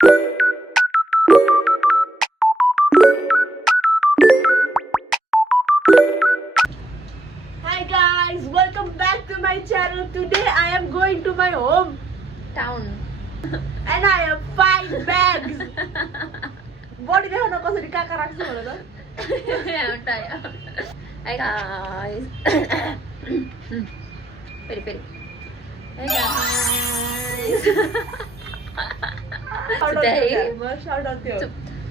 Hi guys, welcome back to my channel. Today I am going to my home town and I have 5 bags. Body देखो ना कसरी काका राख्छु होला त. Hi guys. Peri. Hey guys.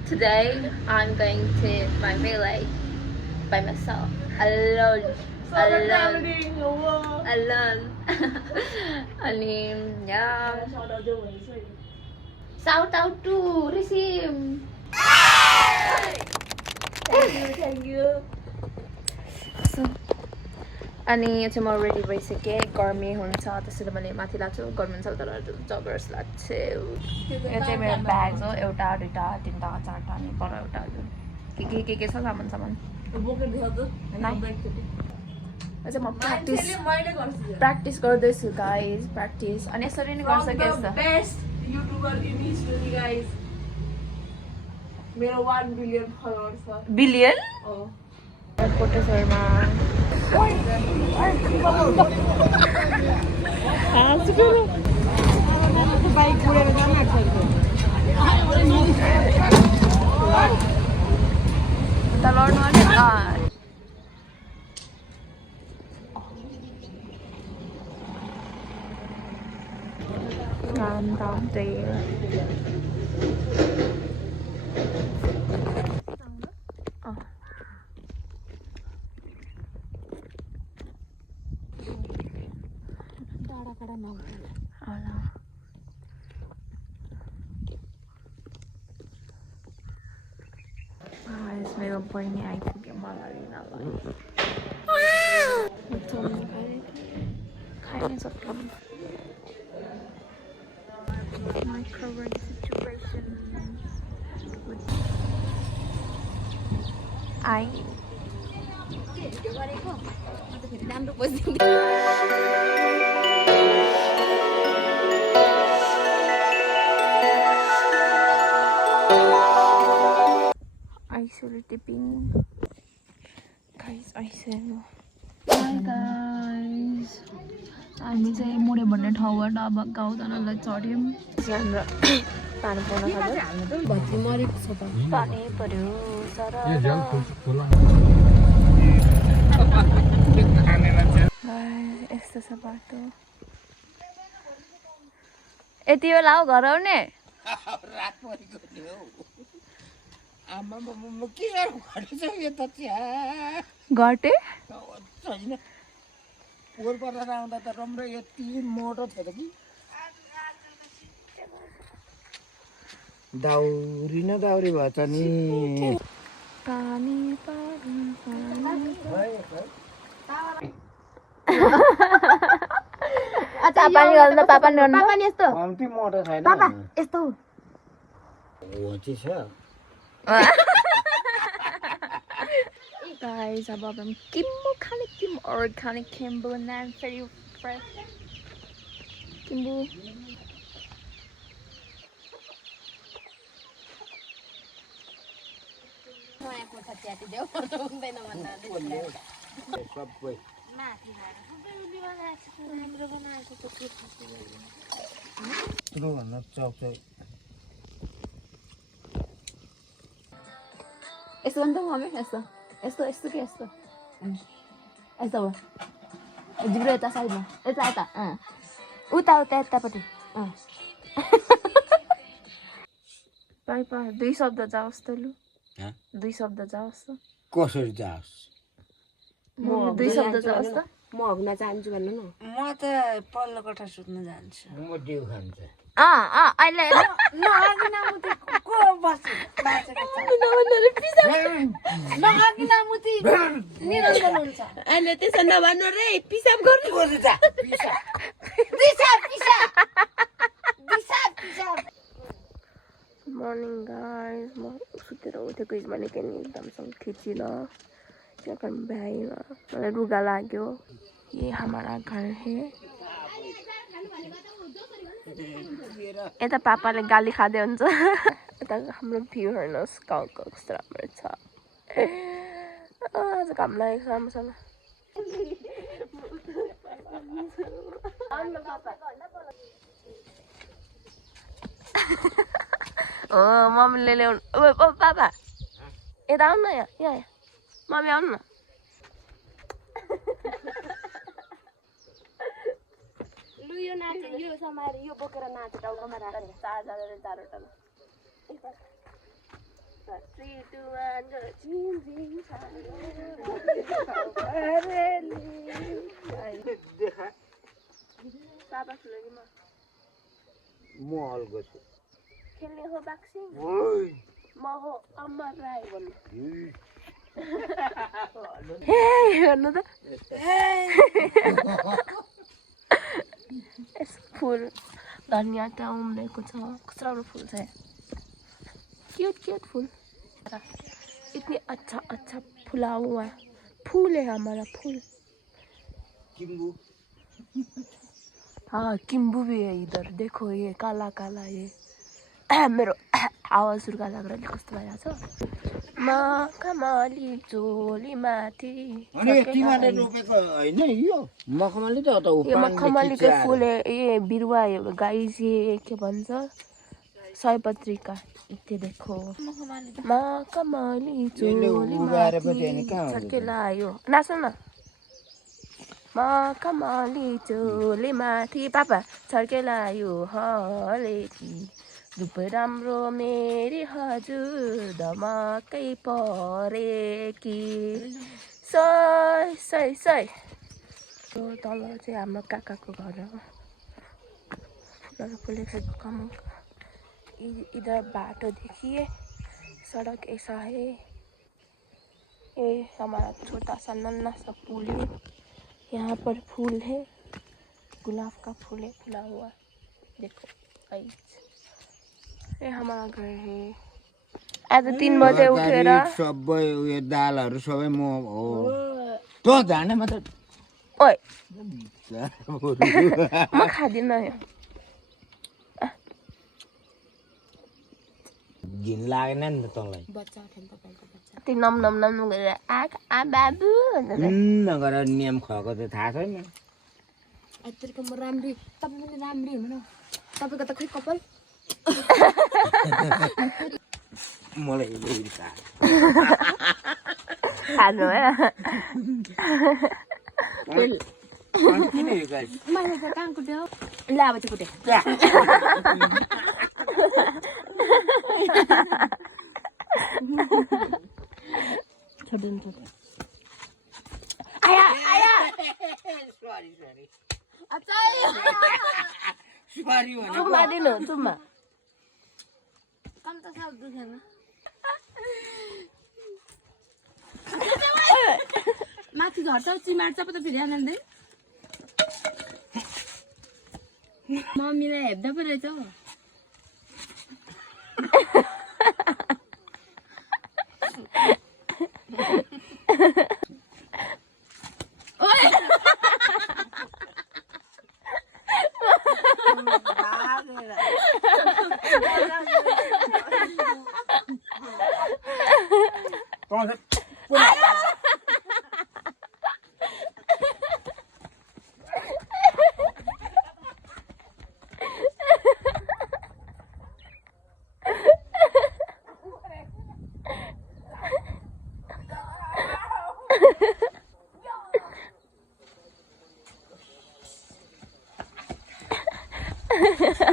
Today I'm going to my village by myself, alone. I mean, yeah. Shout out to Risim. Thank you. So, अनि यो चाहिँ म रेडी भइसकेँ. गर्मी हुन्छ त्यसैले मैले माथि लाग्छु. गर्मी हुन्छ तर जबरस लाग्छ. यो चाहिँ मेरो ब्याग हो. एउटा दुईटा तिनटा चारटा अनि पर एउटा के छ सामान बोकेर देखाउ त. म प्र्याक्टिस गर्दैछु गाइज. प्र्याक्टिस अनि यसरी नै गर्छ के यस्तो. Best YouTuber in history guys. मेरो 1 बिलियन फलोअर्स छ. बिलियन? कोटेश्वरमा बाइक गुडेर जान आँट्छ. त लड्नु अलिक down there. Guys, मेरो बहिनी आइपुग्यो मलाई लिनलाई. खाइने सक्छौँ. My current situation with tipping. Guys, Hi guys. हामी चाहिँ मोडे भन्ने ठाउँबाट अब गाउँ जानलाई चढ्यौँ. हाम्रो पानी पर्न थाल्यो. भत्ती मरेको छ त. पानी पर्यो सर. यस्तो छ बाटो. यति बेला हो घर आउने. रात परेको नि हौ. आमा म के गर्नु घटेछ यो त चाहिँ. घटे? छैन. पोहोर परेर आउँदा त राम्रो यति मोटो थियो त कि. दाउरी न दाउरी भएछ नि. पानी अच्छा पानी गर्नु पापा नि गर्नु. पापा नि यस्तो. कम्ती मोटो छैन. पापा यस्तो. होची छ. Guys, अब हम किम्बो खाने organic Kimbho and very fresh Kimbho. नयाँ कोठा च्याति देऊ हुँदैन भन्दा सबै माथि खाएर सबै बनाएको राम्रो बनाएको त के खासै त्यो भन्दा चौक यस्तो भन्दा मम्मी यस्तो के यस्तो यस्तो हो. जिब्रो यता साइडमा यता उता यतापट्टि. पाइपा 2 शब्द जाओस् त लु. 2 शब्द जाओस् त. कसरी जाओस्. म 2 शब्द जाओस् त. म हग्न चाहन्छु भन्नु न. म त पल्लो कोठा सुत्न जान्छु. म डिउ खान्छु. अहिले नहागिन मुती को बस्छ बाँचेको छ. नहागिन मुती निरञ्जन हुन्छ. अहिले त्यसो नभन्नु रे. पिसाब गर्नु गर्नु जा. पिसाब. Morning guys. म सुतेर उठेको भने के नि एकदमसँग खिचिन. चिकन भ्याइन. मलाई रुगा लाग्यो. ये हमारा घर है. यता पापाले गाली खाँदै हुन्छ यता हाम्रो भ्यू हेर्नुहोस् गाउँको कस्तो राम्रो छ आज घाम लागेको छ राम्रोसँग मम्मीले ल्याउनु पापा यता आउनु न यहाँ मम्मी आउनु न लु यो नाच यो समाएर यो बोकेर नाच टाउकोमा राखेर चारवटा 3, 2, 1 go पापा ठुलो कि म हल गर्छु खेल्ने हो बक्सिङ म हो अमर राई भन्नु हे हेर्नु त फुल धनिया त उम्रेको छ कस्तो राम्रो फुल छ क्यूट फूल इतनी अच्छा फुला हुआ फूल है हमारा फूल किम्बू हाँ किम्बू भी है इधर देखो ये काला काला ये मेरो आवाज सुर्गा लागेर कस्तो भइरहेको छ मखमली चोली माथि अनि तिमीले रोपेको हैन यो मखमली त यो मखमलीको फुल ये बिरुवा गाइस ये के भन्छ सयपत्रिका इत्ते देखो मखमली चोली माथि छर्केला आयो नाच्नु न मखमली चोली माथि पापा छर्केला आयो हलेकी धुप राम्रो मेरी हजुर धमाकै परेकी सय त्यो तल चाहिँ हाम्रो काकाको घर हो फुलहरू फुलेको छ कमल इधर बाटो देखिए सड़क ऐसा है ये हमारा छोटा सा नन्हा सा पुल है यहाँ पर फूल है गुलाब का फूल है फुला हुआ देखो ये हमारा घर है आज 3 बजे उठेर सबै उयो दालहरु सबै म हो त जाने मतलब ओइ म खादिन यो घिन लागेन नि त तँलाई बच्चा उठेन तपाईको बच्चा त्यो नम गरेर आ बाबु नगर नियम खको त थाहा छैन अत्तरको म राम्री तपाईँ पनि राम्री हुनु न तपाईको त खै कपाल मलाई इर्षा खानु है किन यो गाइस मैले त कहाँ कुट्यो ल अब चाहिँ कुट्यो छोड्नु आया सरी अचाई सरी भने चुम्मा दिनु चुम्मा कम त सब दुखेन माथि झर्छ चिमार्छ पो त फेरि आनन्दै मम्मीलाई हेप्दा पो रहेछ हौ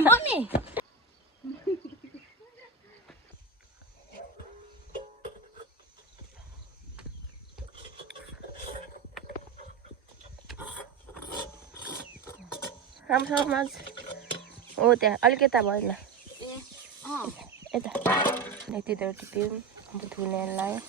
Mommy! राम्रोसँग माझ हो त्यहाँ अलिक यता भयो ल यता यतितिर टिप्यौँ अब धुने लगायो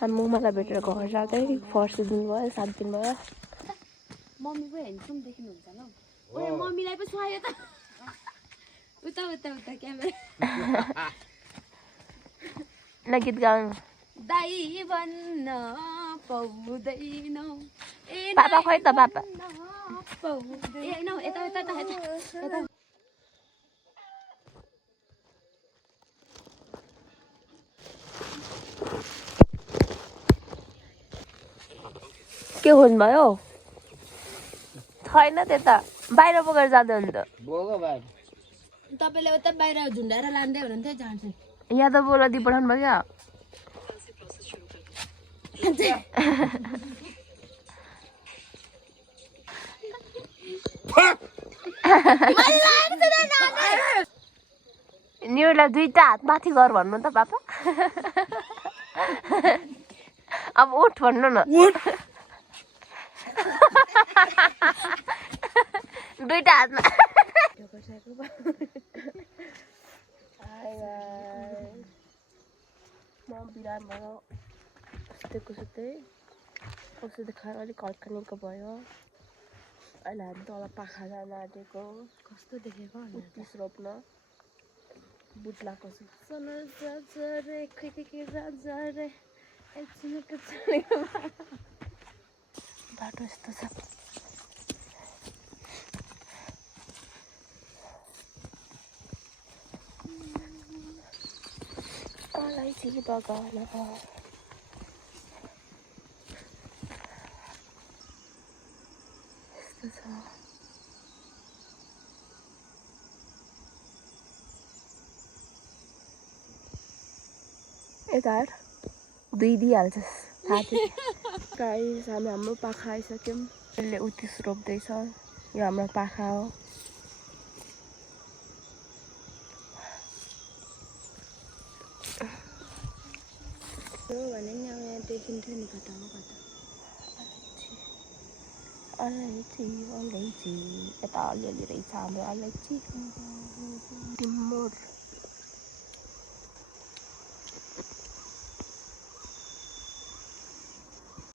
हामी मलाई भेटेर घर जाँदै फर्स्ट दिन भयो 7 दिन भयो मम्मी पो हेन्डसम देखिनुहुन्छ ल ओए मम्मीलाई पो सुहायो त उता उता उता क्यामेरा ल गीत गाउनु दाइ भन्न पाउँदैनौ ए पापा खोइ त पापा ए नौ यता यता यता के हुनुभयो छैन त्यता बाहिर बोकेर जाँदै हुन्छ बोको भाइ तपाईँले उता बाहिर झुन्डाएर लाँदै हुनुहुन्थ्यो जान्छु यहाँ त बोला दि पठाउनु भयो क्या न्युलाई दुईटा हात माथि गर भन्नु त पापा अब उठ भन्नु न दुईटा हातमा म बिराम भयो सुतेको सुत्दै औषधि खाएर अलिक हल्का निको भयो अहिले हामी तल पाखा जान आँटेको कस्तो देखेको उत्तिस रोप्न बुट लाएको छु बाटो यस्तो छ अलैँची बगान यस्तो छ यता दुई दिइहाल्छस् साथी गाइस हामी हाम्रो पाखा आइसक्यौँ यसले उत्तिस रोप्दैछ यो हाम्रो पाखा हो भने नि अब यहाँ देखिन्थ्यो नि कता हो कता अलैँची अलैँची यता अलिअलि रहेछ हाम्रो अलैँची टिम्बुर